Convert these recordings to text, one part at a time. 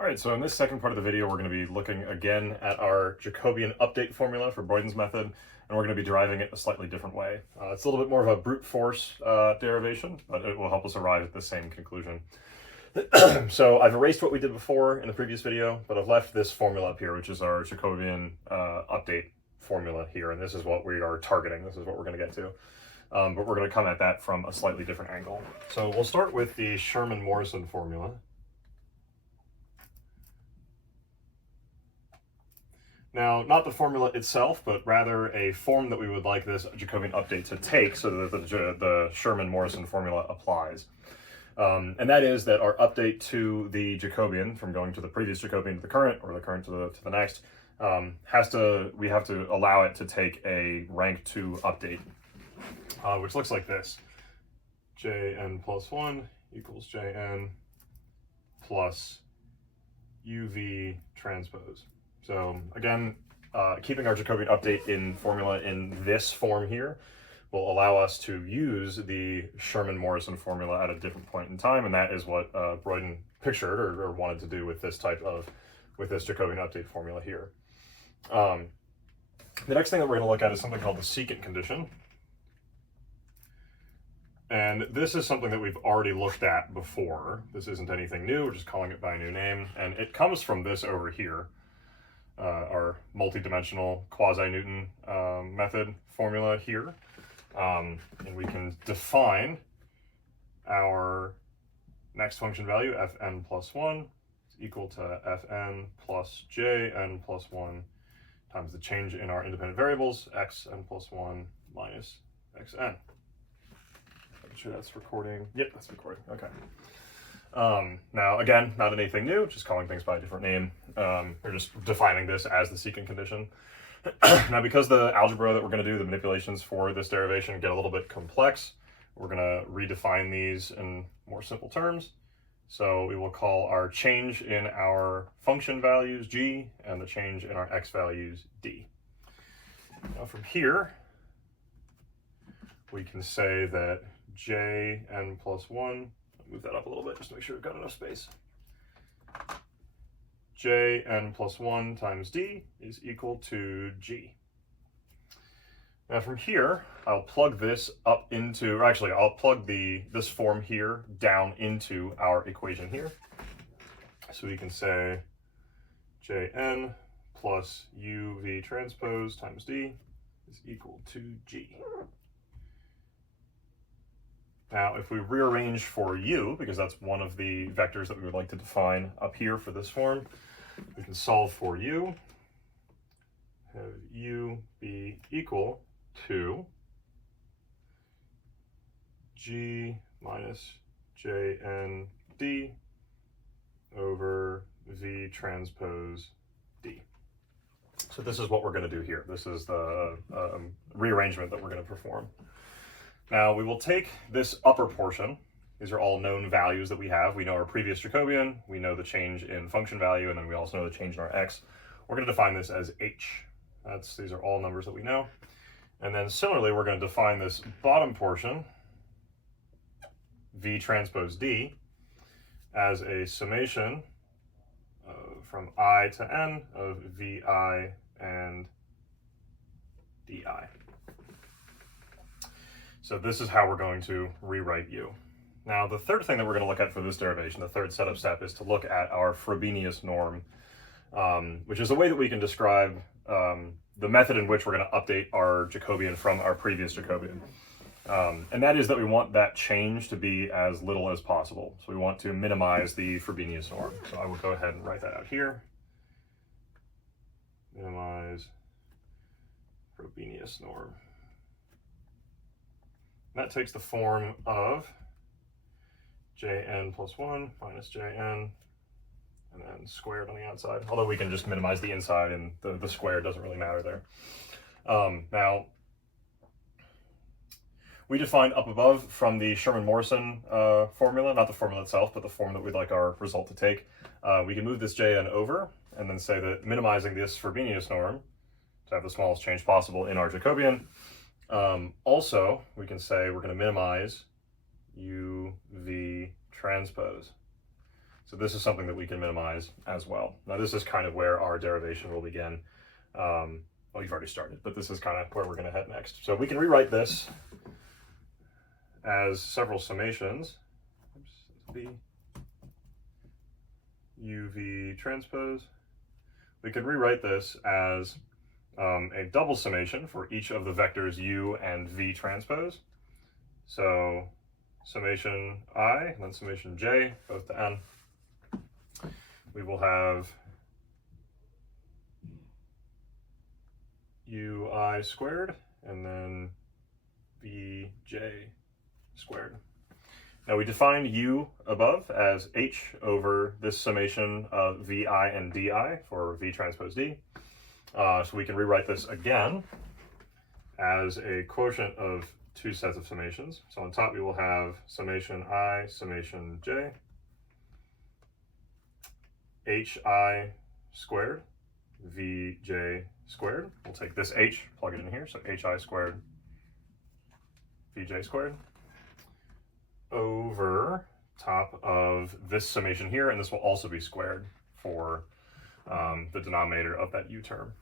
All right, so in this second part of the video, we're going to be looking again at our Jacobian update formula for Broyden's method, and we're going to be deriving it a slightly different way. It's a little bit more of a brute force derivation, but it will help us arrive at the same conclusion. So I've erased what we did before in the previous video, but I've left this formula up here, which is our Jacobian update formula here, and this is what we are targeting. This is what we're going to get to. But we're going to come at that from a slightly different angle. So we'll start with the Sherman-Morrison formula. Now, not the formula itself, but rather a form that we would like this Jacobian update to take so that the Sherman-Morrison formula applies. And that is that our update to the Jacobian, from going to the previous Jacobian to the current, or the current to the next, we have to allow it to take a rank 2 update, which looks like this. Jn plus 1 equals Jn plus UV transpose. So again, keeping our Jacobian update in formula in this form here will allow us to use the Sherman-Morrison formula at a different point in time, and that is what Broyden pictured or wanted to do with this Jacobian update formula here. The next thing that we're going to look at is something called the secant condition. And this is something that we've already looked at before. This isn't anything new, we're just calling it by a new name, and it comes from this over here. Our multi-dimensional quasi-Newton method formula here. And we can define our next function value, fn plus 1, is equal to fn plus jn plus 1 times the change in our independent variables, xn plus 1 minus xn. Make sure that's recording. Yep, that's recording. Okay. Now, again, not anything new, just calling things by a different name. We're just defining this as the secant condition. Now, because the algebra that we're going to do, the manipulations for this derivation, get a little bit complex, we're going to redefine these in more simple terms. So we will call our change in our function values g, and the change in our x values d. Now, from here, we can say that jn plus 1, move that up a little bit just to make sure we've got enough space. Jn plus 1 times d is equal to g. Now from here, I'll plug this up into, or actually I'll plug this form here down into our equation here. So we can say Jn plus uv transpose times d is equal to g. Now, if we rearrange for u, because that's one of the vectors that we would like to define up here for this form, we can solve for u, have u be equal to g minus jn d over v transpose d. So this is what we're going to do here. This is the rearrangement that we're going to perform. Now we will take this upper portion. These are all known values that we have. We know our previous Jacobian, we know the change in function value, and then we also know the change in our x. We're going to define this as h. These are all numbers that we know. And then similarly, we're going to define this bottom portion, v transpose d, as a summation from I to n of vi and di. So this is how we're going to rewrite u. Now, the third thing that we're going to look at for this derivation, the third setup step, is to look at our Frobenius norm, which is a way that we can describe the method in which we're going to update our Jacobian from our previous Jacobian. And that is that we want that change to be as little as possible. So we want to minimize the Frobenius norm. So I will go ahead and write that out here. Minimize Frobenius norm. That takes the form of jn plus 1 minus jn, and then squared on the outside. Although we can just minimize the inside, and the square doesn't really matter there. Now, we defined up above from the Sherman-Morrison formula, not the formula itself, but the form that we'd like our result to take. We can move this jn over, and then say that minimizing this Frobenius norm to have the smallest change possible in our Jacobian. Also, we can say we're going to minimize UV transpose. So this is something that we can minimize as well. Now this is kind of where our derivation will begin. Well, you've already started, but this is kind of where we're going to head next. So we can rewrite this as several summations. Oops, UV transpose. We could rewrite this as a double summation for each of the vectors u and v transpose. So summation I, and then summation j, both to n. We will have ui squared, and then vj squared. Now we defined u above as h over this summation of vi and di for v transpose d. So we can rewrite this again as a quotient of two sets of summations. So on top we will have summation I, summation j, hi squared, vj squared. We'll take this h, plug it in here, so hi squared, vj squared, over top of this summation here, and this will also be squared for the denominator of that u term.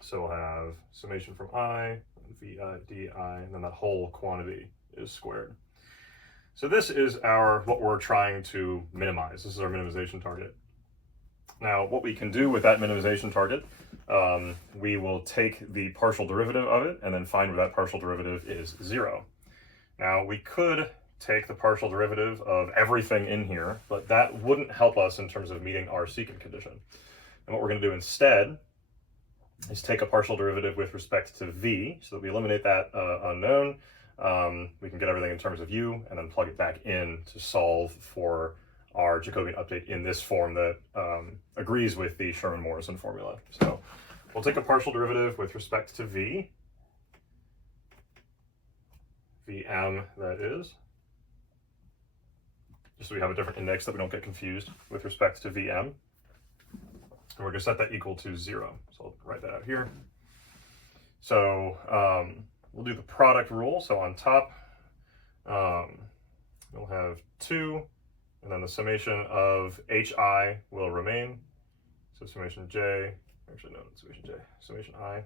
So we'll have summation from I, vi, di, and then that whole quantity is squared. So this is what we're trying to minimize. This is our minimization target. Now, what we can do with that minimization target, we will take the partial derivative of it and then find where that partial derivative is 0. Now, we could take the partial derivative of everything in here, but that wouldn't help us in terms of meeting our secant condition. And what we're going to do instead is take a partial derivative with respect to v, so that we eliminate that unknown. We can get everything in terms of u, and then plug it back in to solve for our Jacobian update in this form that agrees with the Sherman-Morrison formula. So we'll take a partial derivative with respect to v, vm that is, just so we have a different index that we don't get confused with respect to vm. And we're going to set that equal to 0. So I'll write that out here. So we'll do the product rule. So on top, we'll have 2, and then the summation of hi will remain. So summation j, actually no, not summation j, summation I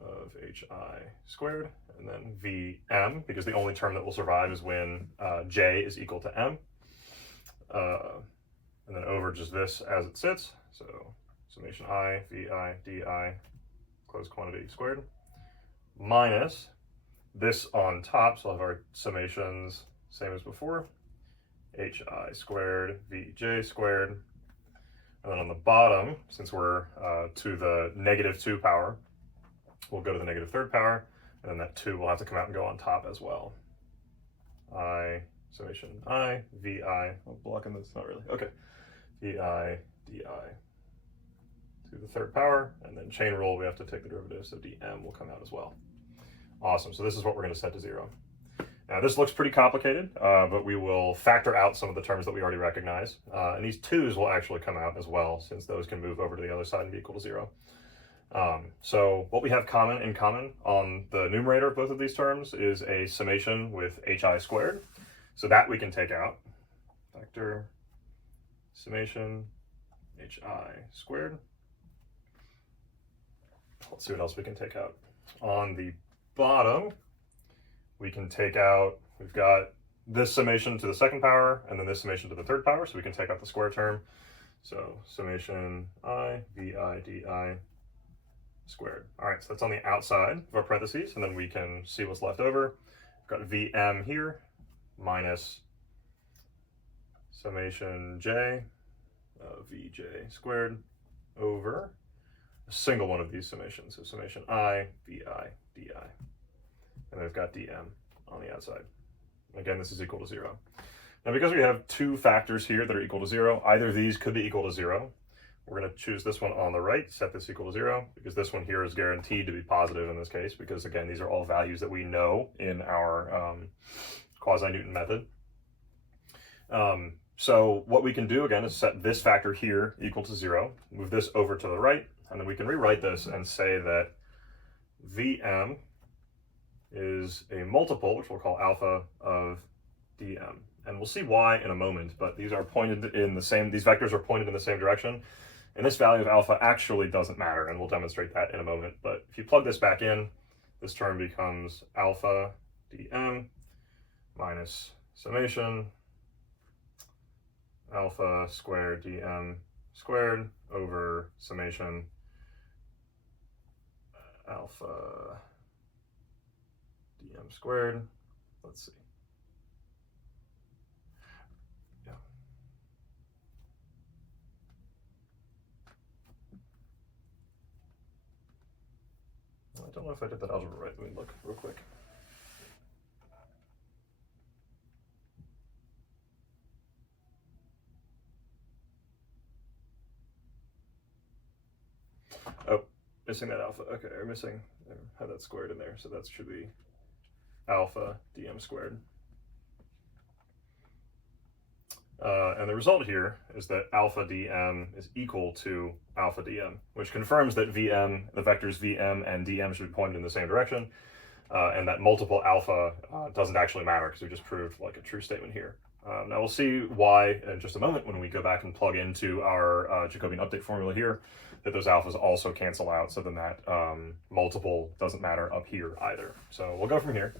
of hi squared, and then vm, because the only term that will survive is when j is equal to m. And then over just this as it sits, so summation I, vi, di, closed quantity squared, minus this on top, so I'll have our summations same as before, hi squared, vj squared, and then on the bottom, since we're to the -2 power, we'll go to the -3rd power, and then that 2 will have to come out and go on top as well. Summation I, vi, I'm blocking this, not really, okay. vi, di to the 3rd power, and then chain rule, we have to take the derivative, so dm will come out as well. Awesome, so this is what we're going to set to 0. Now this looks pretty complicated, but we will factor out some of the terms that we already recognize, and these 2's will actually come out as well, since those can move over to the other side and be equal to 0. So what we have in common on the numerator of both of these terms is a summation with hi squared, so that we can take out. Factor summation hi squared. Let's see what else we can take out. On the bottom, we can take out, we've got this summation to the 2nd power, and then this summation to the 3rd power, so we can take out the square term. So summation I, vi, di squared. All right, so that's on the outside of our parentheses, and then we can see what's left over. We've got vm here, minus summation j, vj squared, over a single one of these summations. So summation I, vi, di. And then we've got dm on the outside. Again, this is equal to 0. Now, because we have 2 factors here that are equal to 0, either of these could be equal to 0. We're going to choose this one on the right, set this equal to 0, because this one here is guaranteed to be positive in this case, because again, these are all values that we know in our quasi-Newton method. So what we can do again is set this factor here equal to 0, move this over to the right, and then we can rewrite this and say that Vm is a multiple, which we'll call alpha, of dm. And we'll see why in a moment, but these are pointed in the same, these vectors are pointed in the same direction. And this value of alpha actually doesn't matter, and we'll demonstrate that in a moment. But if you plug this back in, this term becomes alpha dm minus summation alpha squared dm squared over summation alpha dm squared. Let's see. Yeah. I don't know if I did that algebra right. Let me look real quick. Oh, missing that alpha. Okay, or missing, I had that squared in there, so that should be alpha dm squared. And the result here is that alpha dm is equal to alpha dm, which confirms that vm, the vectors vm and dm should be pointed in the same direction, and that multiple alpha doesn't actually matter, because we just proved like a true statement here. Now we'll see why in just a moment when we go back and plug into our Jacobian update formula here, that those alphas also cancel out, so then that multiple doesn't matter up here either. So we'll go from here.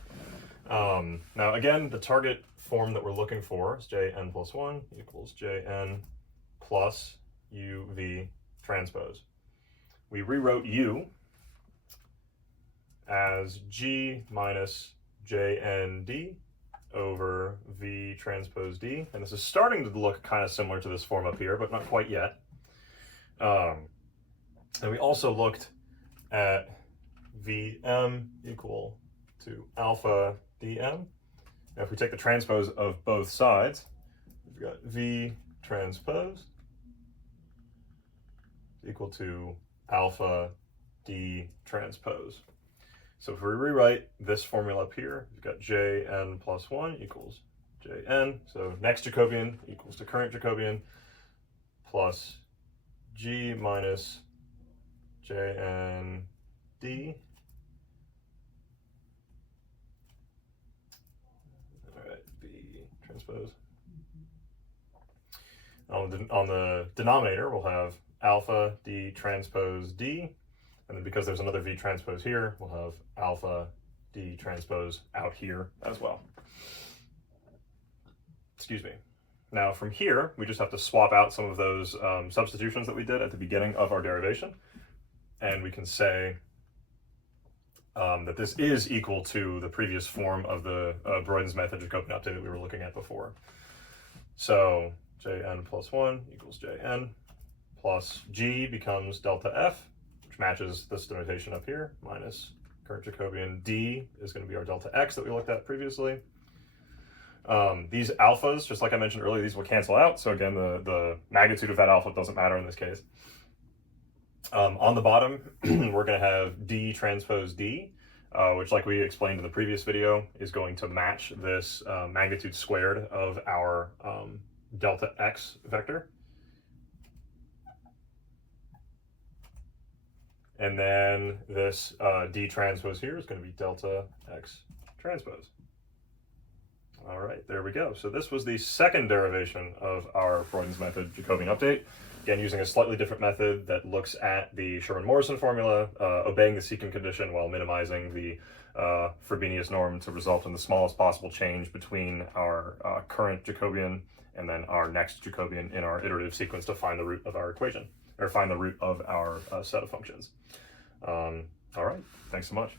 Now again, the target form that we're looking for is jn plus 1 equals jn plus uv transpose. We rewrote u as g minus jnd over v transpose d, and this is starting to look kind of similar to this form up here, but not quite yet. And we also looked at vm equal to alpha dm. Now if we take the transpose of both sides, we've got v transpose equal to alpha d transpose. So if we rewrite this formula up here, we've got jn plus 1 equals jn, so next Jacobian equals to current Jacobian, plus g minus jn d. All right, v transpose. On the denominator, we'll have alpha d transpose d. And then because there's another v transpose here, we'll have alpha d transpose out here as well. Excuse me. Now from here, we just have to swap out some of those substitutions that we did at the beginning of our derivation. And we can say that this is equal to the previous form of the Broyden's method Jacobian update that we were looking at before. So jn plus 1 equals jn plus g becomes delta f, which matches this denotation up here, minus current Jacobian d is going to be our delta x that we looked at previously. These alphas, just like I mentioned earlier, these will cancel out. So again, the magnitude of that alpha doesn't matter in this case. On the bottom, we're going to have d transpose d, which, like we explained in the previous video, is going to match this magnitude squared of our delta x vector. And then this d transpose here is going to be delta x transpose. All right, there we go. So this was the second derivation of our Broyden's method Jacobian update. Again, using a slightly different method that looks at the Sherman-Morrison formula, obeying the secant condition while minimizing the Frobenius norm to result in the smallest possible change between our current Jacobian and then our next Jacobian in our iterative sequence to find the root of our equation, or find the root of our set of functions. All right, thanks so much.